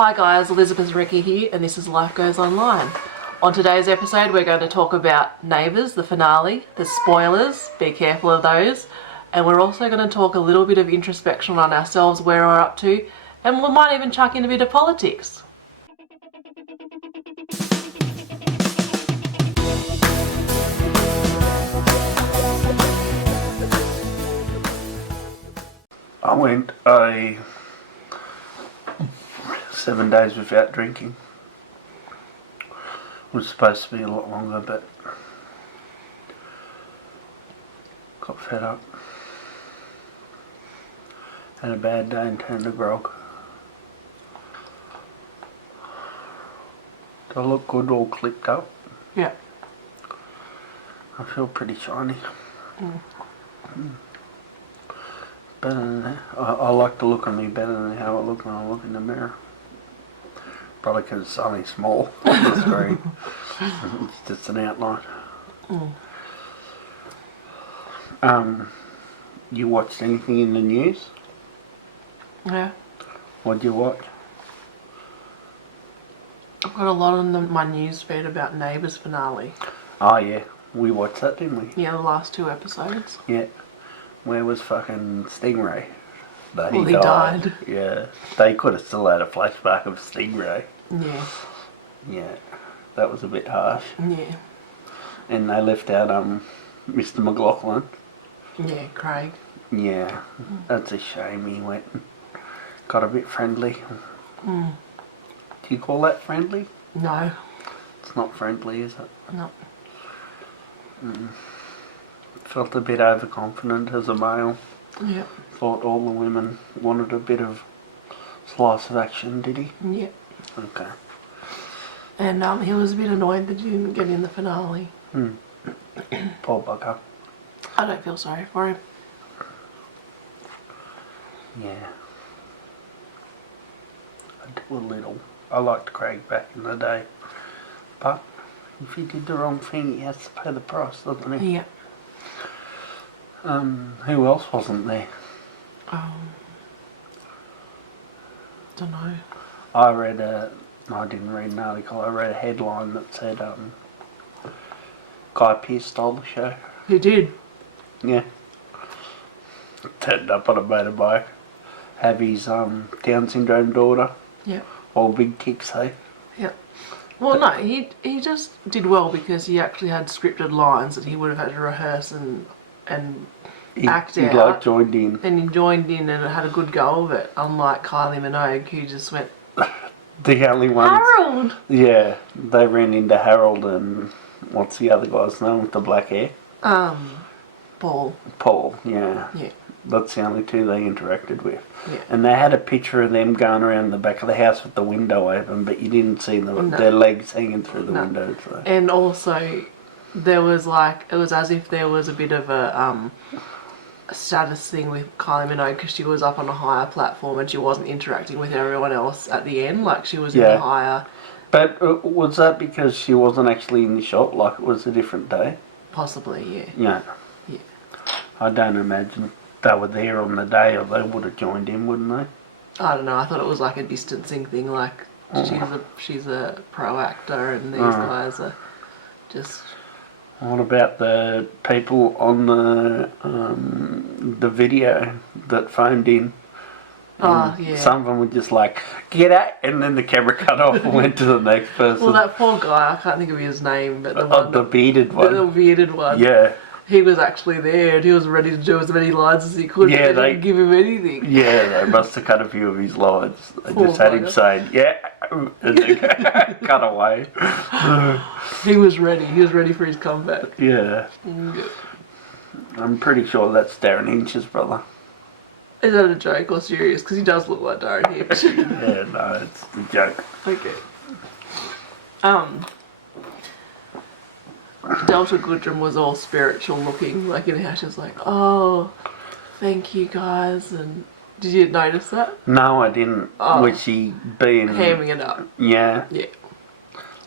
Hi guys, Elizabeth Ricky here, and this is Life Goes Online. On today's episode, we're going to talk about Neighbours, the finale, the spoilers, be careful of those, and we're also going to talk a little bit of introspection on ourselves, where we're up to, and we might even chuck in a bit of politics. I went 7 days without drinking. It was supposed to be a lot longer, but got fed up. Had a bad day and turned to grog. Do I look good all clipped up? Yeah. I feel pretty shiny. Better than I like to look at me better than how I look when I look in the mirror. Probably because it's only small on the screen. It's just an outline. You watched anything in the news? Yeah. What'd you watch? I've got a lot on my news feed about Neighbours finale. Oh yeah, we watched that, didn't we? Yeah, the last 2 episodes. Yeah. Where was fucking Stingray? But Well, he died. Yeah. They could have still had a flashback of Stingray. Yeah. Yeah. That was a bit harsh. Yeah. And they left out Mr. McLaughlin. Yeah, Craig. Yeah. That's a shame he went and got a bit friendly. Do you call that friendly? No. It's not friendly, is it? No. Felt a bit overconfident as a male. Yeah. Thought all the women wanted a bit of slice of action, did he? Yeah. Okay. And he was a bit annoyed that he didn't get in the finale. Poor bugger. I don't feel sorry for him. Yeah. I do a little. I liked Craig back in the day. But if he did the wrong thing, he has to pay the price, doesn't he? Yeah. Who else wasn't there? Don't know. I didn't read an article, I read a headline that said, Guy Pearce stole the show. He did. Yeah. Turned up on a motorbike, have his Down syndrome daughter. Yeah. All big kicks, hey? Yeah. Well, no, he just did well because he actually had scripted lines that he would have had to rehearse and act out. He like joined in. And he joined in and had a good go of it, unlike Kylie Minogue, who just went, The only ones. Harold! Yeah, they ran into Harold and what's the other guy's name with the black hair? Paul. Paul, yeah. Yeah. That's the only two they interacted with. Yeah. And they had a picture of them going around the back of the house with the window open, but you didn't see their legs hanging through the window. So. And also, there was it was as if there was a bit of a status thing with Kylie Minogue because she was up on a higher platform and she wasn't interacting with everyone else at the end, like she was in the higher... But was that because she wasn't actually in the shot, like it was a different day? Possibly, yeah. Yeah. Yeah. I don't imagine they were there on the day or they would have joined in, wouldn't they? I don't know, I thought it was like a distancing thing, like she's a pro actor and these guys are just... What about the people on the video that phoned in? Yeah. Some of them were just like, get out, and then the camera cut off and went to the next person. Well, that poor guy, I can't think of his name, but the bearded one. The bearded one. Yeah. He was actually there and he was ready to do as many lines as he could. Yeah, they didn't give him anything. Yeah, they must have cut a few of his lines. They Poor just had him bugger. saying, yeah, and then cut away. He was ready. He was ready for his comeback. Yeah. I'm pretty sure that's Darren Hinch's brother. Is that a joke or serious? Because he does look like Darren Hinch. Yeah, no, it's a joke. Okay. Delta Goodrum was all spiritual looking, like in how she was like, oh, thank you guys, and did you notice that? No, I didn't. Oh. Was she being... Hamming it up. Yeah. Yeah.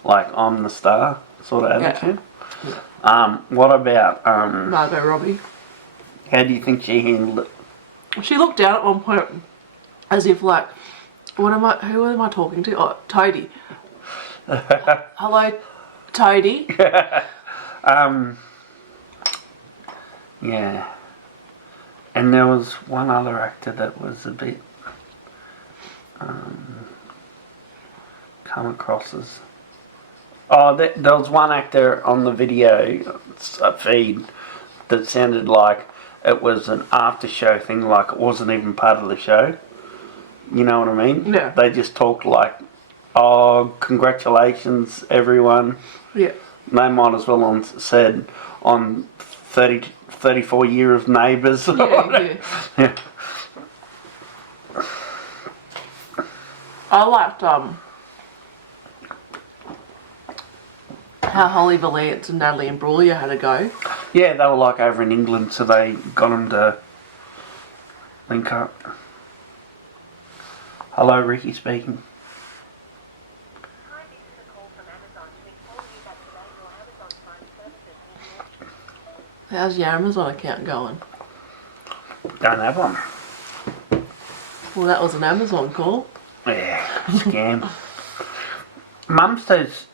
Like, I'm the star sort of attitude? Yeah. What about... Margot Robbie. How do you think she handled it? She looked down at one point as if like Who am I talking to? Oh, Toadie. Hello, Toadie. Yeah. And there was one other actor that was a bit come across as... Oh, there was one actor on the video feed that sounded like it was an after show thing, like it wasn't even part of the show. You know what I mean? Yeah. They just talked like, oh, congratulations everyone. Yeah. They might as well have said on 34 years of Neighbours. Yeah. Yeah. I liked how Holly Valance and Natalie Imbruglia had a go. Yeah, they were like over in England, so they got them to link up. Hello, Ricky speaking. Hi, this is a call from Amazon to inform you that today your Amazon Prime services will How's your Amazon account going? Don't have one. Well, that was an Amazon call. Yeah, scam. Mum says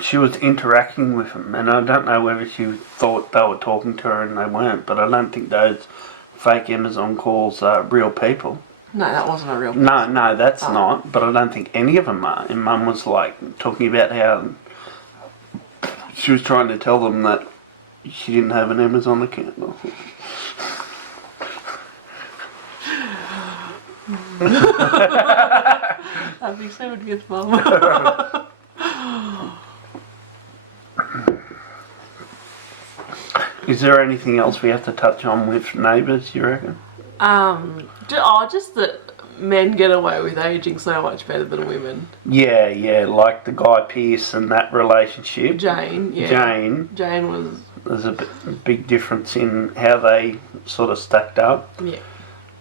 she was interacting with them, and I don't know whether she thought they were talking to her and they weren't, but I don't think those fake Amazon calls are real people. No, that wasn't a real. No, that's not, but I don't think any of them are. And Mum was like talking about how she was trying to tell them that she didn't have an Amazon account. Happy 70th, Mum. Is there anything else we have to touch on with Neighbours, you reckon? Just that men get away with aging so much better than women. Yeah, like the Guy Pearce and that relationship. Jane, yeah. Jane was... There's a big difference in how they sort of stacked up. Yeah.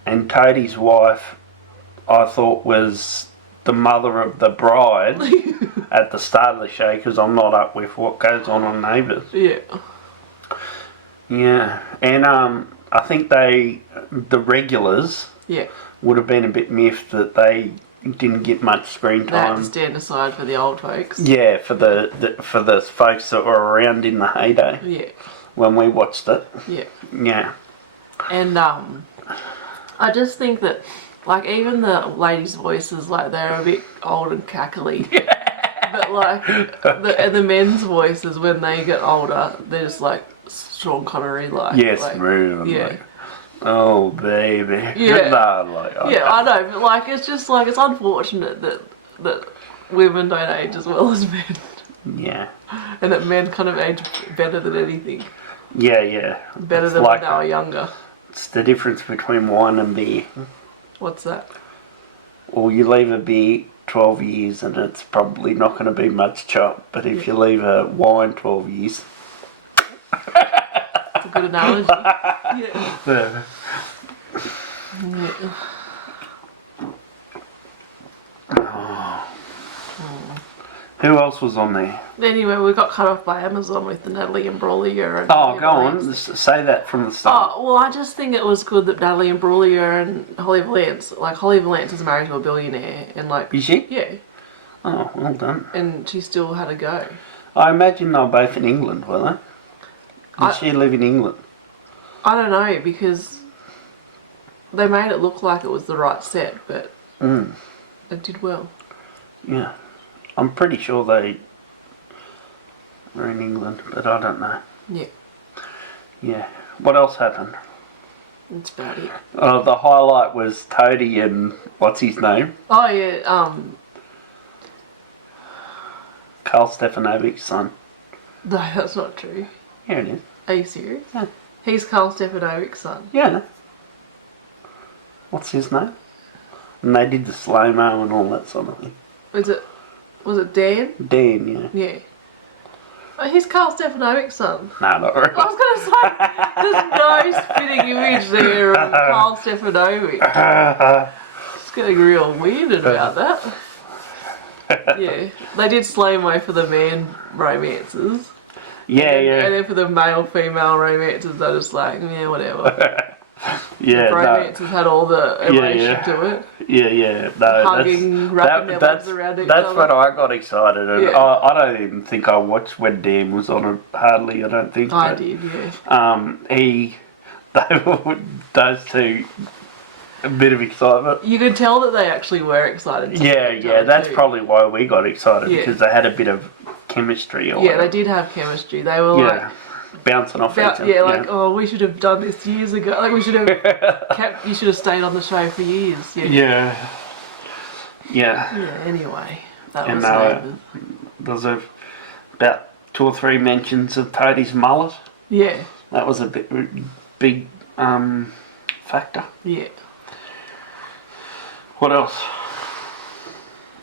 And Toadie's wife, I thought, was the mother of the bride at the start of the show, because I'm not up with what goes on Neighbours. Yeah. Yeah, and I think the regulars would have been a bit miffed that they didn't get much screen They had time. to stand aside for the old folks. Yeah, for the folks that were around in the heyday. Yeah. When we watched it. Yeah. Yeah. And I just think that, like, even the ladies' voices, like, they're a bit old and cackly. But, like, the men's voices, when they get older, they're just, like, Sean Connery, like. Yes, like, really. yeah. Like, oh, baby. Yeah. No, like, okay. Yeah, I know, but, like, it's just, like, it's unfortunate that women don't age as well as men. Yeah. And that men kind of age better than anything. Yeah. Better It's than like when they were younger. It's the difference between wine and beer. What's that? Well, you leave a beer 12 years and it's probably not going to be much chop, but if you leave a wine 12 years... That's a good analogy. Yeah. Who else was on there? Anyway, we got cut off by Amazon with the Natalie Imbruglia and... Oh, go on. Say that from the start. Oh, well, I just think it was good that Natalie Imbruglia and Holly Valance... Like, Holly Valance is married to a billionaire and, like... Is she? Yeah. Oh, well done. And she still had a go. I imagine they were both in England, were they? Did she live in England? I don't know, because they made it look like it was the right set, but it did well. Yeah. I'm pretty sure they were in England, but I don't know. Yeah. Yeah. What else happened? That's about it. Oh, the highlight was Toadie and what's his name? Oh, yeah, Carl Stefanovic's son. No, that's not true. Yeah, it is. Are you serious? Yeah. He's Carl Stefanovic's son. Yeah. What's his name? And they did the slow-mo and all that sort of thing. Was it Dan? Dan, yeah. Yeah. Oh, he's Carl Stefanovic's son. No, not really. I was going to say, there's no spitting image there of Carl Stefanovic. It's getting real weirded about that. Yeah. They did slow-mo for the man romances. Yeah, And yeah. then for the male-female romances, they're just like, yeah, whatever. Yeah, Romance has had all the elation to it. Yeah. No, Hugging, wrapping their legs around each that's other. when I got excited, and Yeah. I don't even think I watched when Dan was on it. Hardly, I don't think. I but, did, yeah. Those two, a bit of excitement. You could tell that they actually were excited. Yeah. That's too. probably why we got excited Yeah. because they had a bit of chemistry. Or Yeah, whatever. they did have chemistry. They were Yeah, bouncing off each other. yeah, like, oh, we should have done this years ago. Like, we should have you should have stayed on the show for years. Yeah. Yeah. Anyway, that And was Neighbours. There's about 2 or 3 mentions of Toadie's mullet. Yeah. That was a big factor. Yeah. What else?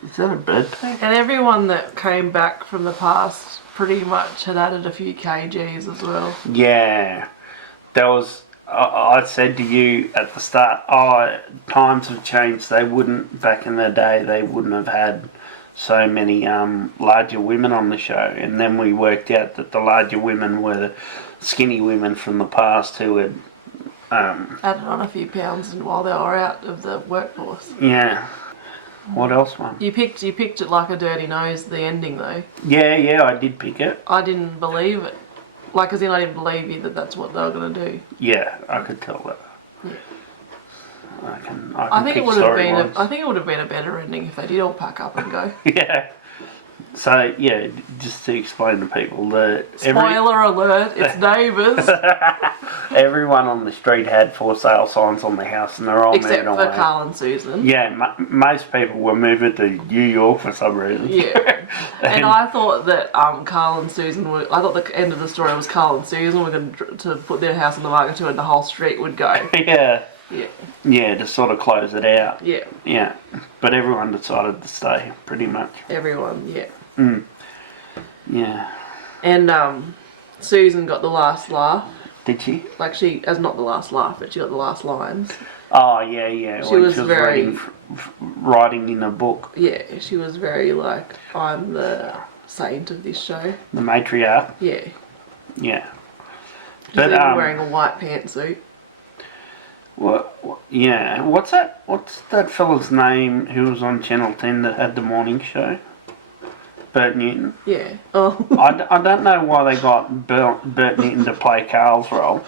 Is that a bird thing? And everyone that came back from the past pretty much had added a few kgs as well. Yeah. There was, I said to you at the start, times have changed. Back in the day, they wouldn't have had so many larger women on the show. And then we worked out that the larger women were the skinny women from the past who had... Added on a few pounds while they were out of the workforce. Yeah. What else, one? You picked it like a dirty nose, the ending though. Yeah, I did pick it. I didn't believe it. Like, as in, I didn't believe you that that's what they were going to do. Yeah, I could tell that. Yeah. I can I think pick it would have been. storylines. I think it would have been a better ending if they did all pack up and go. Yeah. So yeah, just to explain to people, Spoiler alert! It's Neighbours, everyone on the street had for sale signs on the house, and they're all except moving for away. Carl and Susan. Yeah, most people were moving to New York for some reason. Yeah. And I thought that Carl and Susan were. I thought the end of the story was Carl and Susan were going to put their house on the market too, and the whole street would go. Yeah. Yeah. Yeah, to sort of close it out. Yeah. Yeah, but everyone decided to stay, pretty much. Everyone. Yeah. Yeah. And Susan got the last laugh. Did she? Like, she, as not the last laugh, but she got the last lines. Oh, yeah. She was very- writing in a book. Yeah, she was very like, I'm the saint of this show. The matriarch. Yeah. Yeah. She's But, even wearing a white pantsuit. Yeah. What's that fella's name who was on Channel 10 that had the morning show? Bert Newton. Yeah. Oh. I don't know why they got Bert Newton to play Carl's role.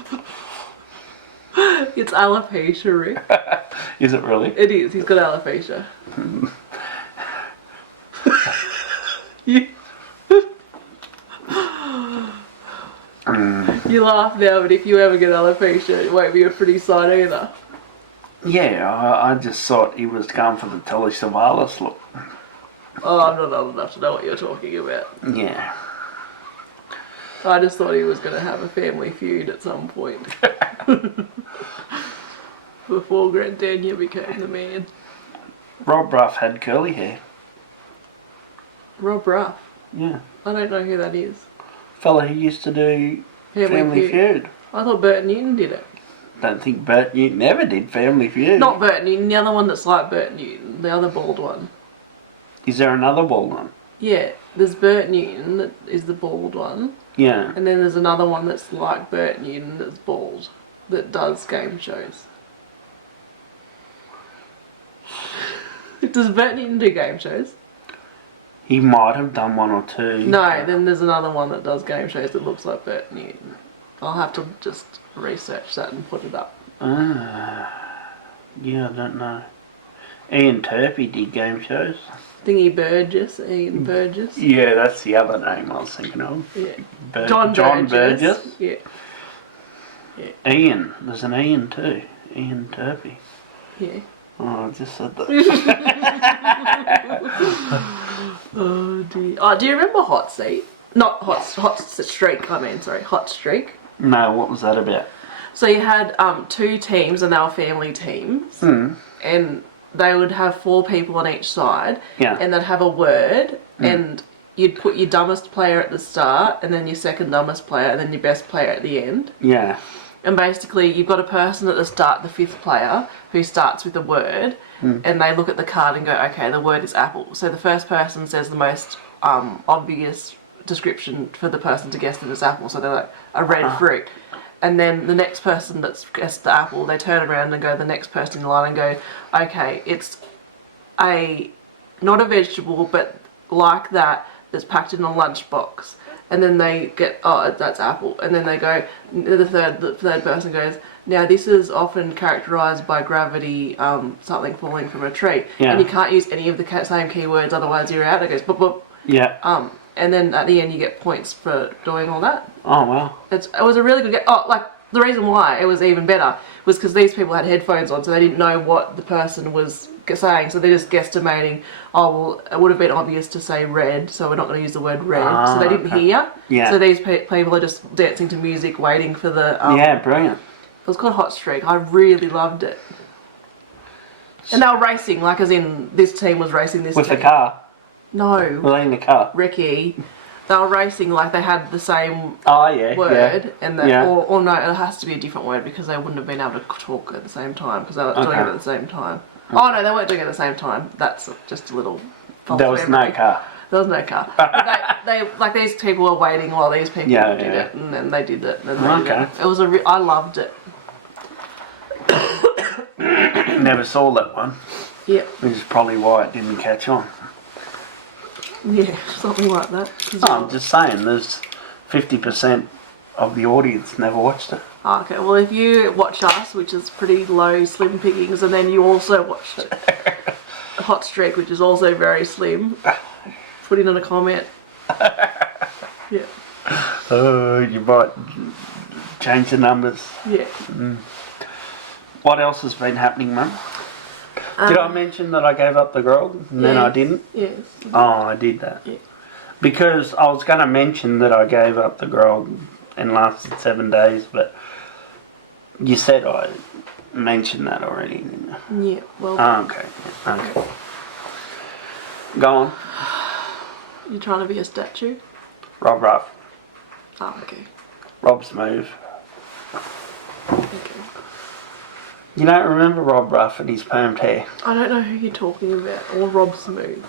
It's alopecia, Rick. Is it really? It is. He's got alopecia. you, you laugh now, but if you ever get alopecia, it won't be a pretty sight either. Yeah, I just thought he was going for the Telly Savalas look. Oh, I'm not old enough to know what you're talking about. Yeah. I just thought he was going to have a family feud at some point. Before Grandania became the man. Rob Ruff had curly hair. Rob Ruff. Yeah. I don't know who that is. Fella who used to do Family Feud. I thought Bert Newton did it. Don't think Bert Newton ever did Family Feud. Not Bert Newton, the other one that's like Bert Newton, the other bald one. Is there another bald one? Yeah, there's Bert Newton that is the bald one, Yeah. and then there's another one that's like Bert Newton that's bald, that does game shows. Does Bert Newton do game shows? He might have done one or two. No, then there's another one that does game shows that looks like Bert Newton. I'll have to just research that and put it up. Yeah, I don't know. Ian Turpie did game shows. Thingy Burgess, Ian Burgess. Yeah, that's the other name I was thinking of. Yeah. John Burgess. Yeah. Ian. There's an Ian too. Ian Turpie. Yeah. Oh, I just said that. Oh dear. Oh, do you remember Hot Seat? Not Hot Streak, I mean, sorry, Hot Streak. No, what was that about? So you had two teams and they were family teams. And they would have 4 people on each side. Yeah. And they'd have a word and you'd put your dumbest player at the start and then your second dumbest player and then your best player at the end. Yeah. And basically, you've got a person at the start, the 5th player, who starts with a word, and they look at the card and go, okay, the word is apple. So the first person says the most obvious description for the person to guess that it's apple. So they're like, a red fruit. and then the next person that's guessed the apple, they turn around and go the next person in line and go, okay, it's not a vegetable, but like that's packed in a lunchbox. And then they get, oh, that's apple. And then they go, the third person goes, now this is often characterised by gravity, something falling from a tree. Yeah. And you can't use any of the same keywords, otherwise you're out. It goes, boop, boop. Yeah. And then at the end you get points for doing all that. Oh, wow. It was a really good game. Oh, like, the reason why it was even better was because these people had headphones on, so they didn't know what the person was saying, so they're just guesstimating, oh, well, it would have been obvious to say red, so we're not going to use the word red, so they didn't hear. Yeah. So these people are just dancing to music, waiting for the... yeah, brilliant. It was called Hot Streak. I really loved it. And they were racing, like as in, this team was racing this With team. the car? No. Were they in the car? Ricky. They were racing like they had the same Oh, yeah, word, and that, Yeah. or no, it has to be a different word because they wouldn't have been able to talk at the same time because they were doing it at the same time. Oh no, they weren't doing it at the same time. That's just a little. false There was memory. no car. There was no car. But they like these people were waiting while these people did it, and then they did it. And then they did it. It was I loved it. Never saw that one. Yeah, Which is probably why it didn't catch on. yeah, something like that. Oh, I'm just saying, there's 50% of the audience never watched it. Oh, okay, well if you watch us, which is pretty low, slim pickings, and then you also watched Hot Streak, which is also very slim, put in a comment. Yeah. Oh, you might change the numbers. Yeah. What else has been happening, Mum? Did I mention that I gave up the girl and then I didn't? Yes. Oh, I did that. Yeah. Because I was going to mention that I gave up the girl and lasted 7 days, but you said I mentioned that already, didn't you? Yeah, well, Oh, okay. Okay. Go on. you're trying to be a statue? Rob Ruff. Oh, okay. Rob's move. Okay. You don't remember Rob Ruff and his permed hair? I don't know who you're talking about, or Rob Smooth.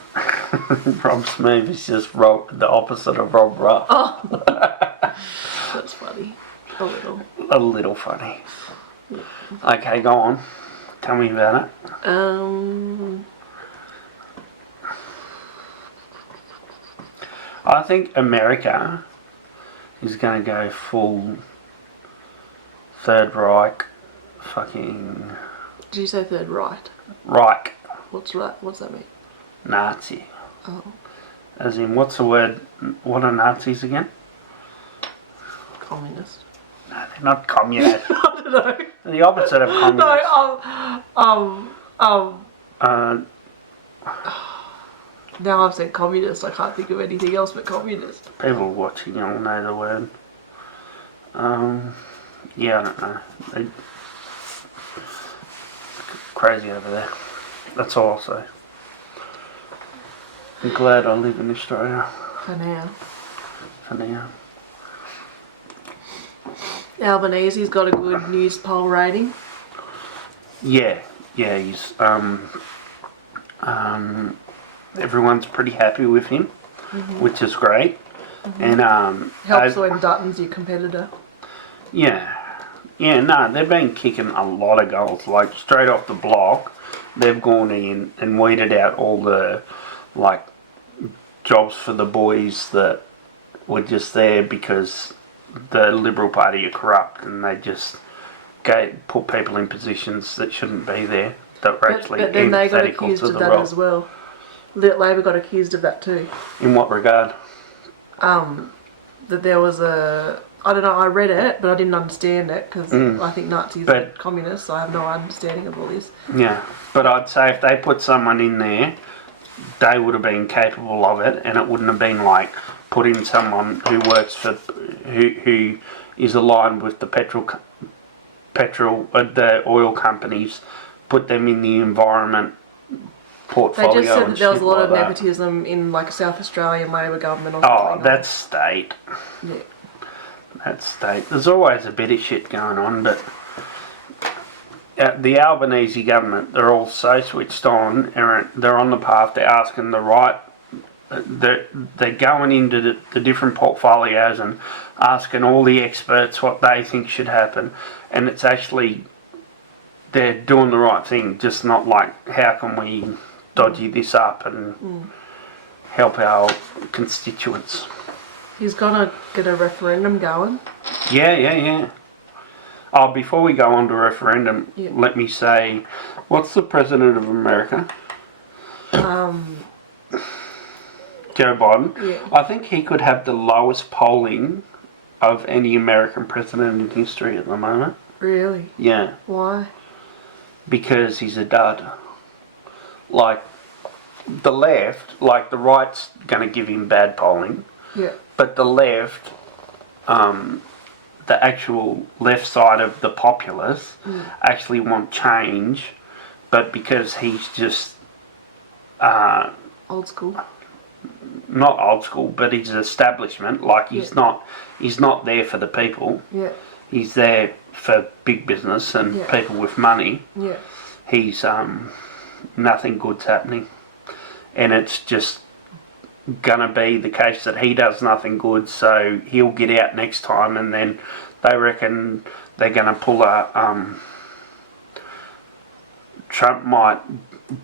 Rob's move is just the opposite of Rob Ruff. Oh! That's funny. A little. A little funny. Okay, go on. Tell me about it. I think America is going to go full Third Reich fucking... Did you say Third Right? Reich. What's right? What's that mean? Nazi. Oh. As in, what's the word? What are Nazis again? Communist. No, they're not communist. I don't know. They're the opposite of communist. Now I've said communist, I can't think of anything else but communist. People watching all know the word. Yeah, I don't know. They're crazy over there. That's all I'll say. I'm glad I live in Australia For now. for now. Albanese's got a good news poll rating. Yeah, he's everyone's pretty happy with him, which is great. And Helps when Dutton's your competitor. yeah, no, they've been kicking a lot of goals. Like straight off the block, they've gone in and weeded out all the like jobs for the boys that were just there because the Liberal Party are corrupt and they just put people in positions that shouldn't be there that were actually But then they got antithetical accused to of the that role. as well. Labor got accused of that too. In what regard? That there was I don't know, I read it, but I didn't understand it because I think Nazis are communists, so I have no understanding of all this. Yeah, but I'd say if they put someone in there, they would have been capable of it, and it wouldn't have been like putting someone who works for, who is aligned with the the oil companies, put them in the environment portfolio. They just said and that there was shit a lot like of that. nepotism in like South Australian Labor government or something. Oh, that's state. Yeah. That's state. There's always a bit of shit going on, but the Albanese government, they're all so switched on. They're on the path. They're asking the right they're going into the different portfolios and asking all the experts what they think should happen, and it's actually they're doing the right thing, just not like how can we dodgy this up and help our constituents. He's gonna get a referendum going. Yeah. Oh, before we go on to referendum, let me say, what's the president of America? Joe Biden. Yeah. I think he could have the lowest polling of any American president in history at the moment. Really? Yeah. Why? Because he's a dud. Like, the left, like the right's going to give him bad polling. Yeah. But the left, the actual left side of the populace actually want change, but because he's just Old school. not old school, but he's establishment. Like he's not there for the people. Yeah. He's there for big business and people with money. Yeah. He's nothing good's happening, and it's just gonna be the case that he does nothing good, so he'll get out next time, and then they reckon they're gonna pull a Trump might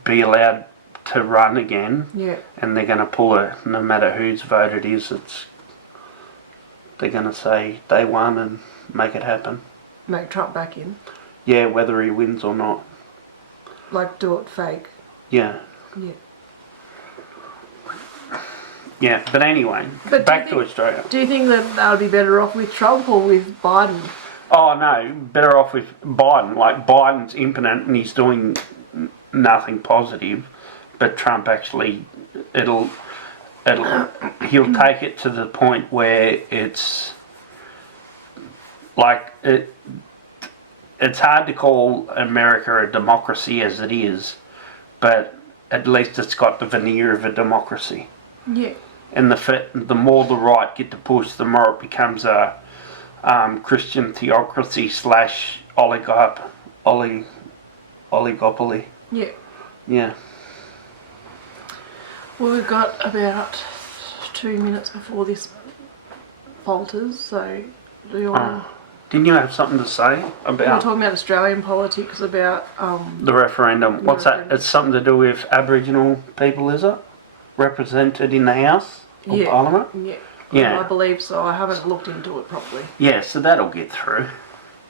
be allowed to run again, and they're gonna pull a, no matter whose vote it is, they're gonna say they won and make it happen. Make Trump back in. Yeah, whether he wins or not. Like do it fake. Yeah. Yeah. Yeah, but anyway, But back to Australia. Do you think that they would be better off with Trump or with Biden? Oh no, better off with Biden. Like Biden's impotent and he's doing nothing positive, but Trump actually, he'll take it to the point where it's like it's hard to call America a democracy as it is, but at least it's got the veneer of a democracy. Yeah. And the more the right get to push, the more it becomes a Christian theocracy / oligopoly. Yeah. Yeah. Well, we've got about 2 minutes before this falters, so do you want Didn't you have something to say We're about talking about Australian politics, about the referendum? What's that? It's something to do with Aboriginal people, is it? Represented in the House or Parliament? Yeah. Yeah. I believe so. I haven't looked into it properly. Yeah, so that'll get through.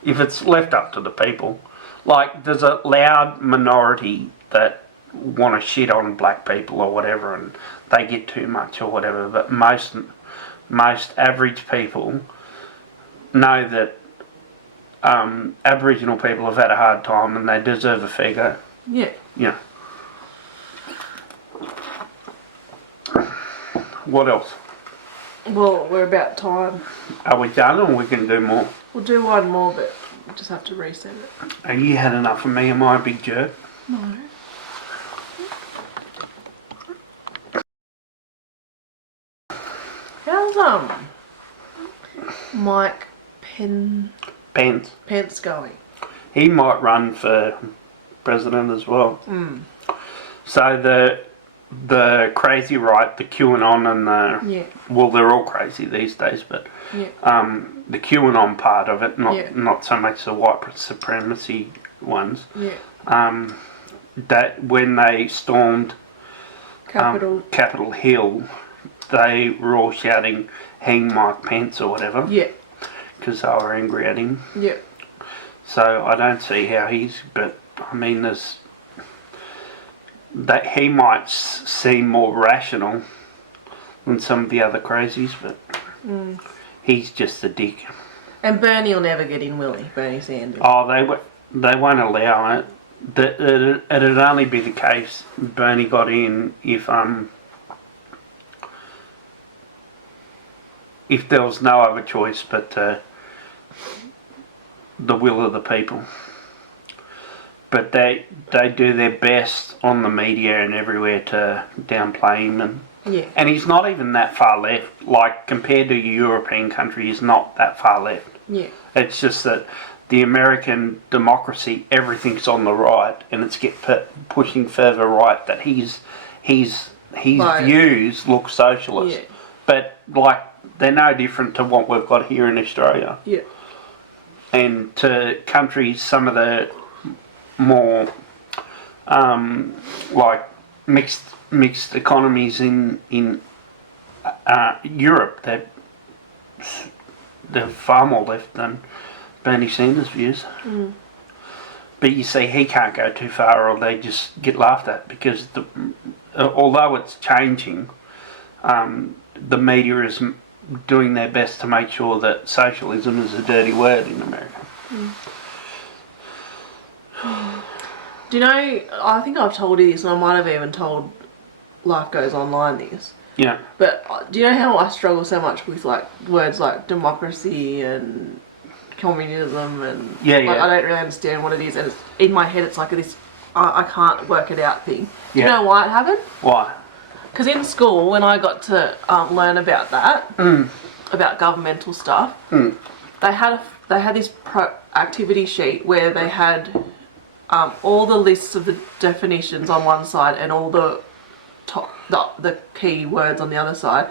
If it's left up to the people. Like, there's a loud minority that want to shit on black people or whatever, and they get too much or whatever, but most average people know that Aboriginal people have had a hard time and they deserve a fair go. Yeah. Yeah. What else? Well, we're about time. Are we done or we can do more? We'll do one more, but we'll just have to reset it. Have you had enough of me? Am I a big jerk? No. How's Mike Pence going? He might run for president as well. So the crazy right, the QAnon and the well, they're all crazy these days, but the QAnon part of it, not so much the white supremacy ones. That when they stormed Capitol Hill, they were all shouting, "Hang Mike Pence" or whatever. Yeah. Because they were angry at him. Yeah. So I don't see how but I mean, there's that he might seem more rational than some of the other crazies, but he's just a dick. And Bernie will never get in, will he? Bernie Sanders. Oh, they won't allow it. It'd only be the case Bernie got in if there was no other choice but the will of the people. But they do their best on the media and everywhere to downplay him, and he's not even that far left. Like compared to a European country, he's not that far left. Yeah. It's just that the American democracy, everything's on the right, and it's pushing further right. That he's his Like- views look socialist. Yeah. But, like, they're no different to what we've got here in Australia. Yeah. And to countries, some of the more, like, mixed economies in Europe, they're far more left than Bernie Sanders' views. But you see, he can't go too far or they just get laughed at because although it's changing, the media is doing their best to make sure that socialism is a dirty word in America. Do you know, I think I've told you this, and I might have even told Life Goes Online this, Yeah. but do you know how I struggle so much with like words like democracy and communism and Yeah, like, yeah. I don't really understand what it is, and it's, in my head it's like this I can't work it out thing. Do you Yeah. know why it happened? Why? Because in school, when I got to learn about that, about governmental stuff, they had this activity sheet where they had all the lists of the definitions on one side and all the key words on the other side,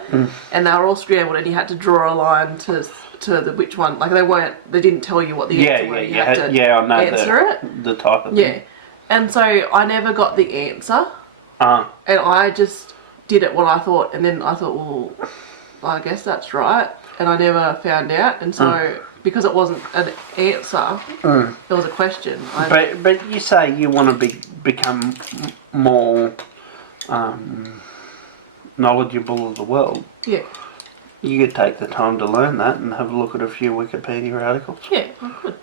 and they were all scrambled, and you had to draw a line to the which one. Like they didn't tell you what the answer was. You had to I know answer it. the type of Yeah, thing. and so I never got the answer, Uh, and I just did it what I thought, and then I thought, well, I guess that's right, and I never found out, and so because it wasn't an answer, it was a question. but you say you want to become more knowledgeable of the world. Yeah, You could take the time to learn that and have a look at a few Wikipedia articles. yeah, I could.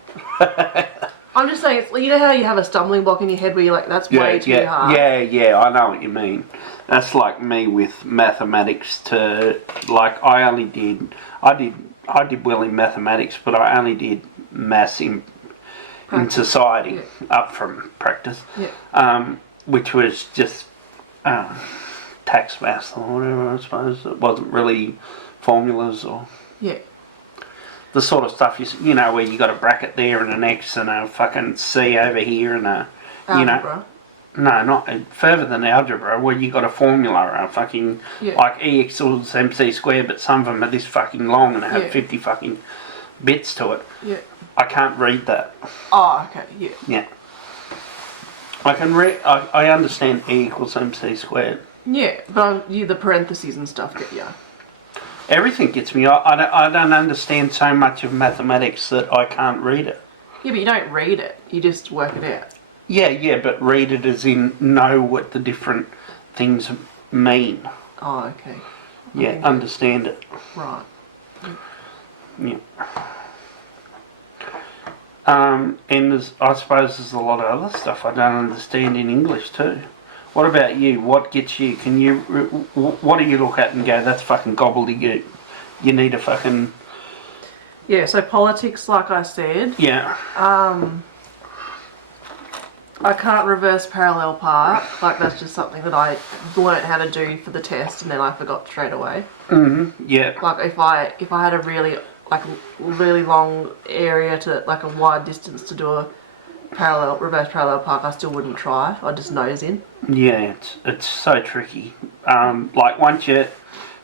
I'm just saying, it's, you know how you have a stumbling block in your head where you're like, that's way too hard. Yeah, I know what you mean. That's like me with mathematics like I did well in mathematics, but I only did maths in society up from practice, which was just tax maths or whatever, I suppose. It wasn't really formulas or the sort of stuff you know where you got a bracket there and an X and a fucking C over here and a Algebra. no, not further than algebra, where you got a formula, a fucking like E equals MC squared, but some of them are this fucking long and have 50 fucking bits to it. Yeah. I can't read that. Oh, okay. Yeah. Yeah. I can read. I understand E equals MC squared. Yeah, but the parentheses and stuff get you. Everything gets me. I don't understand so much of mathematics that I can't read it. Yeah, but you don't read it. You just work it out. Yeah, but read it as in know what the different things mean. Oh, okay. Yeah, understand it. Right. Yeah. And I suppose there's a lot of other stuff I don't understand in English too. What about you? What gets you? What do you look at and go, that's fucking gobbledygook? You need a fucking... Yeah, so politics, like I said. Yeah. I can't reverse parallel park. Like, that's just something that I learnt how to do for the test and then I forgot straight away. Yeah. Like, if I had a really long area to, like a wide distance to do a reverse parallel park, I still wouldn't try. I'd just nose in. Yeah, it's so tricky. Like once you,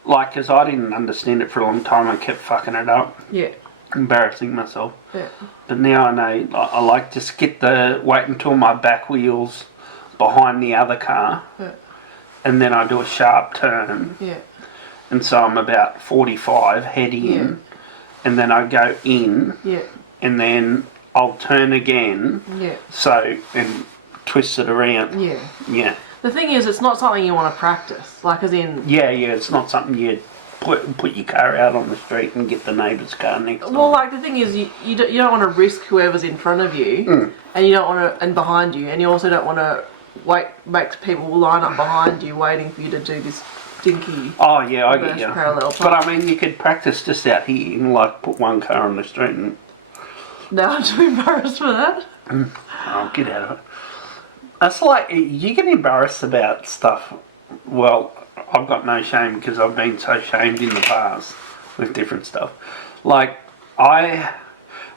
like, because I didn't understand it for a long time, I kept fucking it up, Yeah. embarrassing myself. Yeah. But now I know, I like just wait until my back wheel's behind the other car, and then I do a sharp turn, Yeah. and so I'm about 45 head in, and then I go in, and then I'll turn again, and twist it around. Yeah. Yeah. The thing is, it's not something you want to practice. Like, as in... Yeah, it's not something you put your car out on the street and get the neighbour's car next door. Well, like, the thing is, you don't want to risk whoever's in front of you, and you don't want to... and behind you, and you also don't want to make people line up behind you waiting for you to do this dinky... Oh, yeah, I get reverse you. parallel But park. I mean, you could practice just out here and, like, put one car on the street and... No, I'm too embarrassed for that. Oh, get out of it. That's like, you get embarrassed about stuff. Well, I've got no shame because I've been so shamed in the past with different stuff. Like,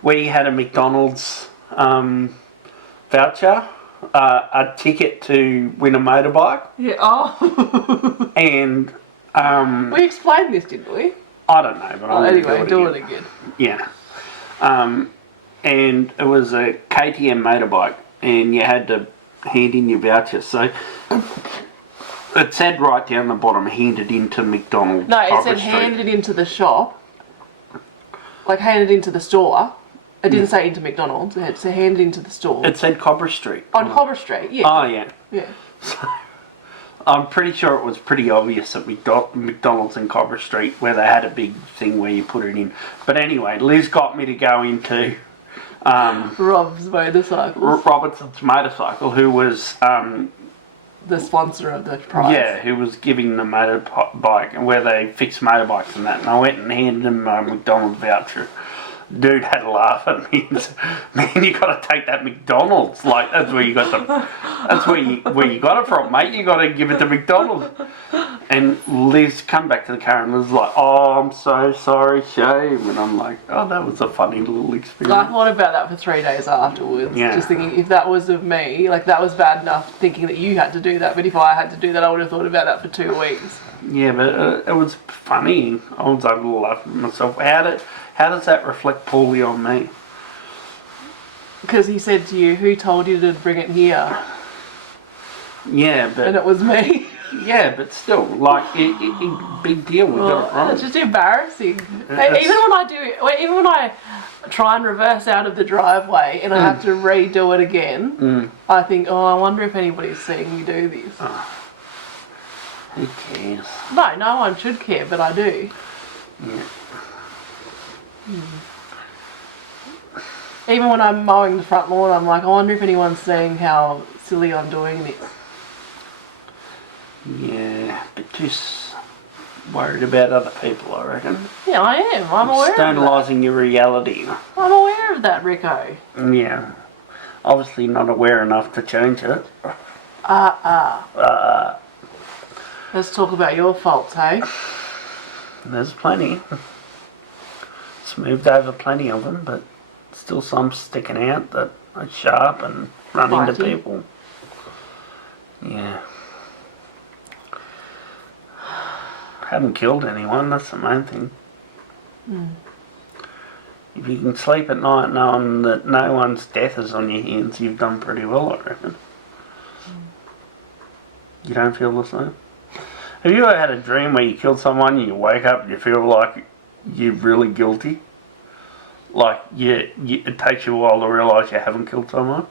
we had a McDonald's voucher a ticket to win a motorbike, Yeah. Oh. and We explained this, didn't we? I don't know, but Oh, I'm anyway, do again. it again. Yeah. And it was a KTM motorbike, and you had to hand in your voucher. So it said right down the bottom, handed into McDonald's. No, it Cobra said Street. handed into the shop. Like handed into the store. It didn't say into McDonald's. It said handed into the store. It said Cobra Street. On Cobra Street, yeah. Oh, yeah. Yeah. I'm pretty sure it was pretty obvious at McDonald's in Cobra Street where they had a big thing where you put it in. But anyway, Liz got me to go into Rob's motorcycles. Robertson's Motorcycle, who was The sponsor of the prize. yeah, who was giving the motorbike and where they fix motorbikes and that. And I went and handed him my McDonald's voucher. Dude had a laugh at me and said, "Man, you got to take that McDonald's. Like that's where you got that's where you got it from, mate. You got to give it to McDonald's." And Liz come back to the car and Liz was like, "Oh, I'm so sorry, shame." And I'm like, "Oh, that was a funny little I experience." thought about that for 3 days afterwards. Yeah. Just thinking if that was of me, like that was bad enough thinking that you had to do that. But if I had to do that, I would have thought about that for 2 weeks. Yeah, but it was funny. I was able to laugh at myself. How does that reflect poorly on me? Because he said to you, "Who told you to bring it here?" Yeah, And it was me. yeah, but still, like, big deal. We got it wrong. It's just embarrassing. It's- Even when I try and reverse out of the driveway and I have to redo it again, I think, oh, I wonder if anybody's seeing me do this. Who cares? No one should care, but I do. Yeah. Even when I'm mowing the front lawn, I'm like, I wonder if anyone's seeing how silly I'm doing this. Yeah, but just worried about other people, I reckon. Yeah, I am. I'm aware of that. Externalising your reality. I'm aware of that, Rico. Yeah. Obviously not aware enough to change it. Let's talk about your faults, hey? There's plenty. Smoothed over plenty of them, but still some sticking out that are sharp and run into Bitey. people. Yeah. Haven't killed anyone, that's the main thing. If you can sleep at night knowing that no one's death is on your hands, you've done pretty well, I reckon. You don't feel the same? Have you ever had a dream where you killed someone and you wake up and you feel like you're really guilty? Like, it takes you a while to realise you haven't killed someone?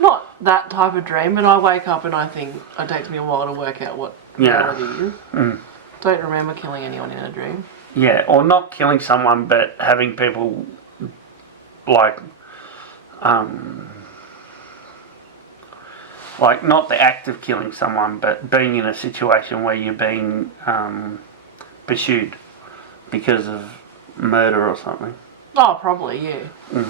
Not that type of dream, but I wake up and I think it takes me a while to work out what reality is. Don't remember killing anyone in a dream. Yeah, or not killing someone, but having people, like not the act of killing someone, but being in a situation where you're being pursued because of murder or something. Oh, probably, yeah.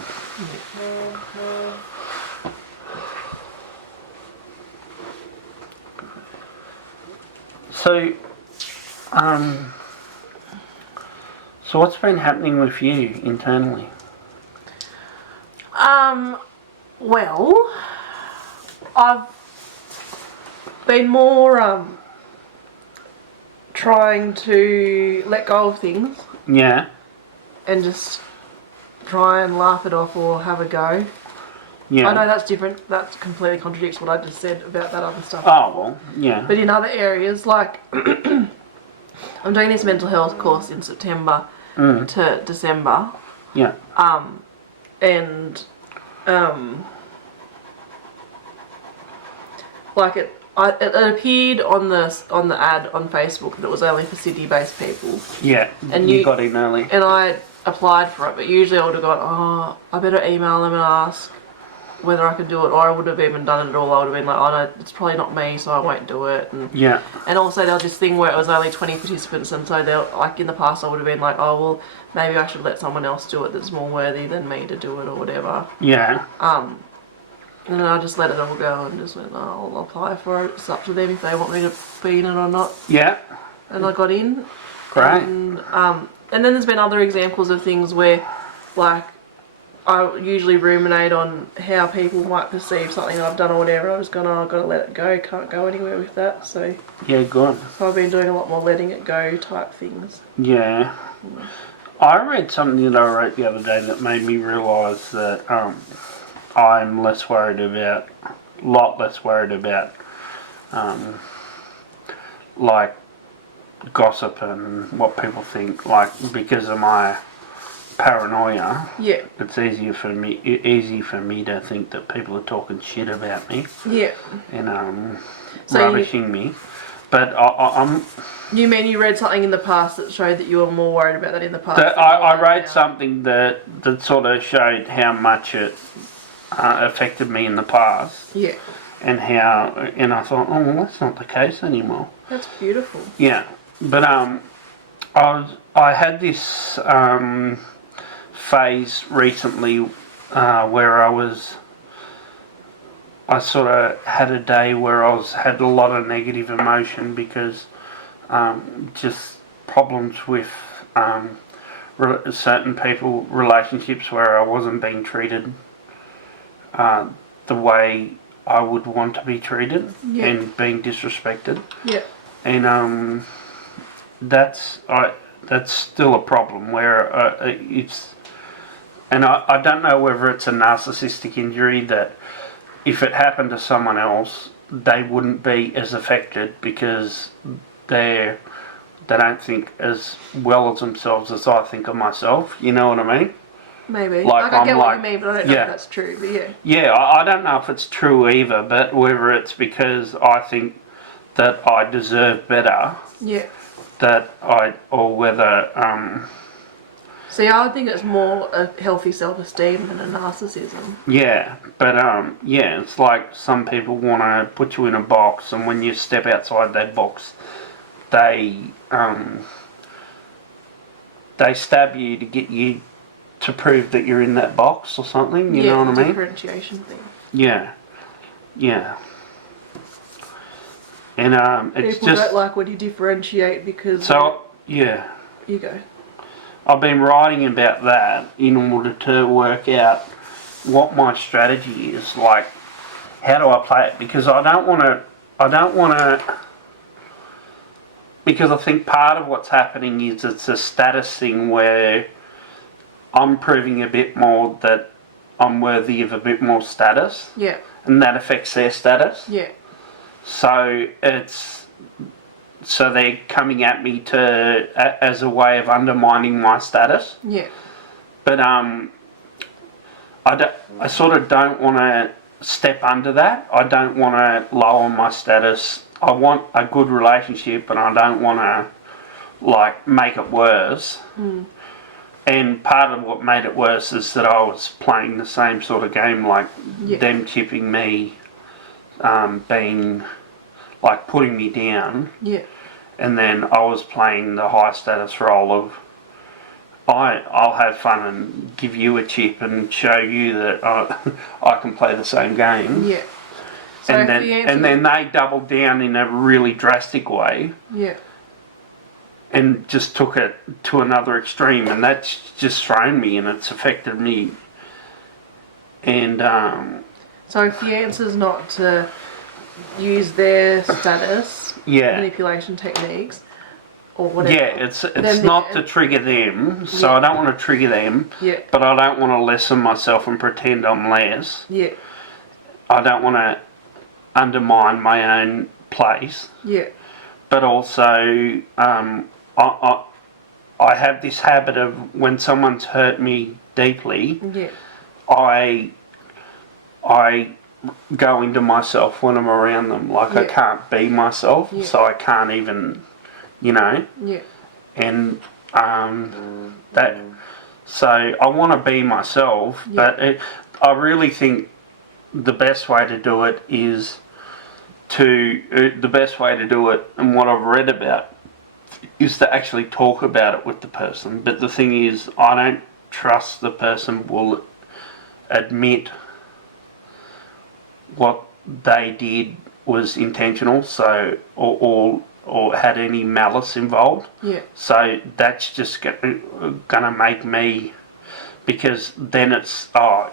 So, so what's been happening with you internally? Well, I've been more trying to let go of things Yeah. and just try and laugh it off or have a go. Yeah. I know that's different. That completely contradicts what I just said about that other stuff. Oh, well, yeah. But in other areas, like I'm doing this mental health course in September to December, Yeah. and like it appeared on the ad on Facebook that it was only for Sydney-based people, Yeah. And you you- got in early. and I applied for it. But usually I would have gone, oh, I better email them and ask whether I could do it, or I would have even done it at all. I would have been like, oh no, it's probably not me, so I won't do it. Yeah. And also there was this thing where it was only 20 participants, and so they're like, in the past I would have been like, oh well, maybe I should let someone else do it that's more worthy than me to do it or whatever. Yeah. And then I just let it all go and just went, oh, I'll apply for it. It's up to them if they want me to be in it or not. Yeah. And I got in. Great. And then there's been other examples of things where, like, I usually ruminate on how people might perceive something I've done or whatever. I was going, oh, I've got to let it go. Can't go anywhere with that. So Yeah, good. I've been doing a lot more letting it go type things. Yeah. I read something that I wrote the other day that made me realise that I'm a lot less worried about like gossip and what people think, like because of my paranoia. Yeah. It's easy for me to think that people are talking shit about me. Yeah. And So rubbishing me. But I'm. You mean you read something in the past that showed that you were more worried about that in the past? I read something that sort of showed how much it affected me in the past. Yeah. And I thought, oh, well, that's not the case anymore. That's beautiful. Yeah, but I had this phase recently where I sort of had a day where had a lot of negative emotion because just problems with certain people, relationships where I wasn't being treated the way I would want to be treated, and being disrespected. Yeah. And that's still a problem where it's, and I don't know whether it's a narcissistic injury that if it happened to someone else, they wouldn't be as affected because they don't think as well as themselves as I think of myself. You know what I mean? Maybe. Like I get what you mean, but I don't know if that's true. But yeah. Yeah, I don't know if it's true either, but whether it's because I think that I deserve better. Yeah. Or whether. See, I would think it's more a healthy self-esteem than a narcissism. Yeah, but it's like some people want to put you in a box, and when you step outside that box, they stab you to get you to prove that you're in that box or something. You know what I mean? Differentiation thing. Yeah, yeah. And it's people just don't like when you differentiate because. So yeah. You go. I've been writing about that in order to work out what my strategy is. Like, how do I play it? Because I don't want to. Because I think part of what's happening is it's a status thing where I'm proving a bit more that I'm worthy of a bit more status. Yeah. And that affects their status. Yeah. So they're coming at me as a way of undermining my status. Yeah. But I sort of don't want to step under that. I don't want to lower my status. I want a good relationship, and I don't want to make it worse. Mm. And part of what made it worse is that I was playing the same sort of game, them chipping me, being putting me down. Yeah. And then I was playing the high status role of I'll have fun and give you a chip and show you that I can play the same game. Yeah. So and then they doubled down in a really drastic way. Yeah. And just took it to another extreme, and that's just thrown me and it's affected me. And so if the answer's not to use their status, manipulation techniques, or whatever. Yeah, it's not to trigger them, so I don't want to trigger them, but I don't want to lessen myself and pretend I'm less. Yeah. I don't want to undermine my own place. Yeah. But also, I have this habit of when someone's hurt me deeply, I go into myself when I'm around them. I can't be myself, so I can't even, Yeah. And so I want to be myself, but I really think the best way to do it and what I've read about is to actually talk about it with the person. But the thing is, I don't trust the person will admit what they did was intentional, or had any malice involved. Yeah. So that's just gonna make me because then it's, oh,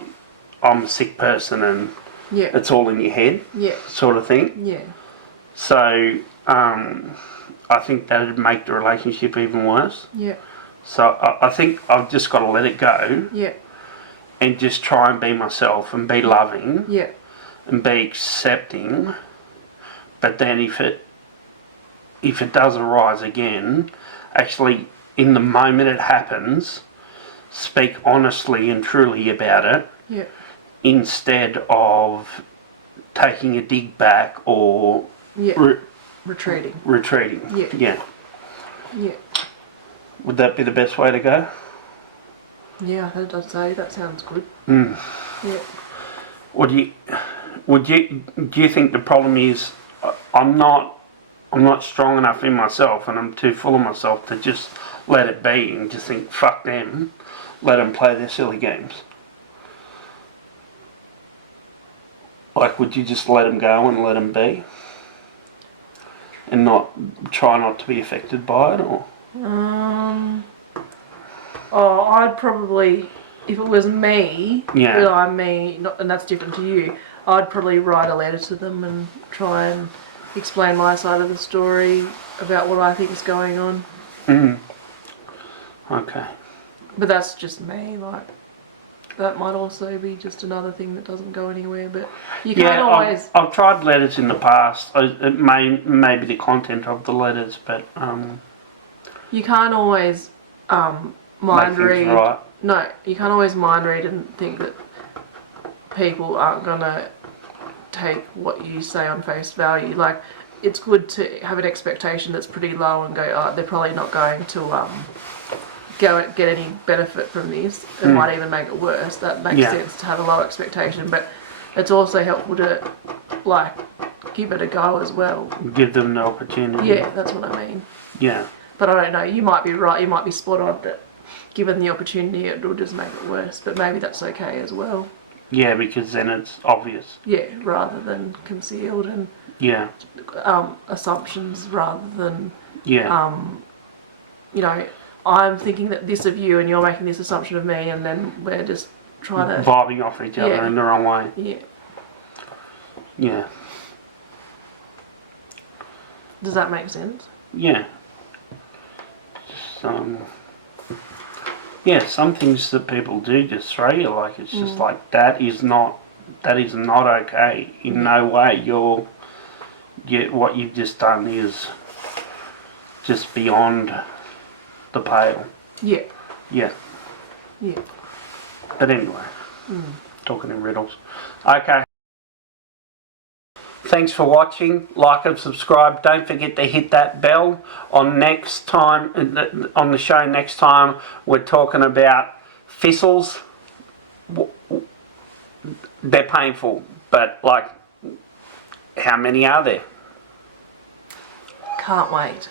I'm a sick person and Yeah. it's all in your head, Yeah. sort of thing. Yeah. So I think that would make the relationship even worse. Yeah. So I think I've just got to let it go Yeah. and just try and be myself and be loving Yeah. and be accepting. But then if it does arise again, actually in the moment it happens, speak honestly and truly about it. Yeah. Instead of taking a dig back or Yeah. Retreating. retreating. Yeah. Yeah. Yeah. Would that be the best way to go? Yeah, I'd say that sounds good. Mm. Yeah. Do you think the problem is I'm not strong enough in myself and I'm too full of myself to just let it be and just think, fuck them, let them play their silly games? Like, would you just let them go and let them be? And try not to be affected by it, or? Oh, I'd probably, if it was me, Yeah. but I'm me, and that's different to you, I'd probably write a letter to them and try and explain my side of the story about what I think is going on. Mm. Okay. But that's just me, like, that might also be just another thing that doesn't go anywhere, but you can't always... I've tried letters in the past. It may be the content of the letters, but You can't always mind make things read... right. No, you can't always mind read and think that people aren't gonna take what you say on face value. Like, it's good to have an expectation that's pretty low and go, oh, they're probably not going to get any benefit from this. It might even make it worse. That makes sense to have a low expectation, but it's also helpful to, like, give it a go as well. Give them the opportunity. Yeah, that's what I mean. Yeah. But I don't know, you might be right, you might be spot on that given the opportunity it'll just make it worse, but maybe that's okay as well. Yeah, because then it's obvious. Yeah, rather than concealed and Yeah. assumptions rather than, Yeah. you know, I'm thinking that this of you and you're making this assumption of me and then we're just trying to... Vibing off each other in the wrong way. Yeah. Yeah. Does that make sense? Yeah. Yeah, some things that people do just throw you, like, it's just like, that is not okay. In no way. What you've just done is just beyond the pale. Yeah. Yeah. Yeah. But anyway, talking in riddles. Okay. Thanks for watching. Like and subscribe. Don't forget to hit that bell. On the show next time, we're talking about thistles. They're painful, but, like, how many are there? Can't wait.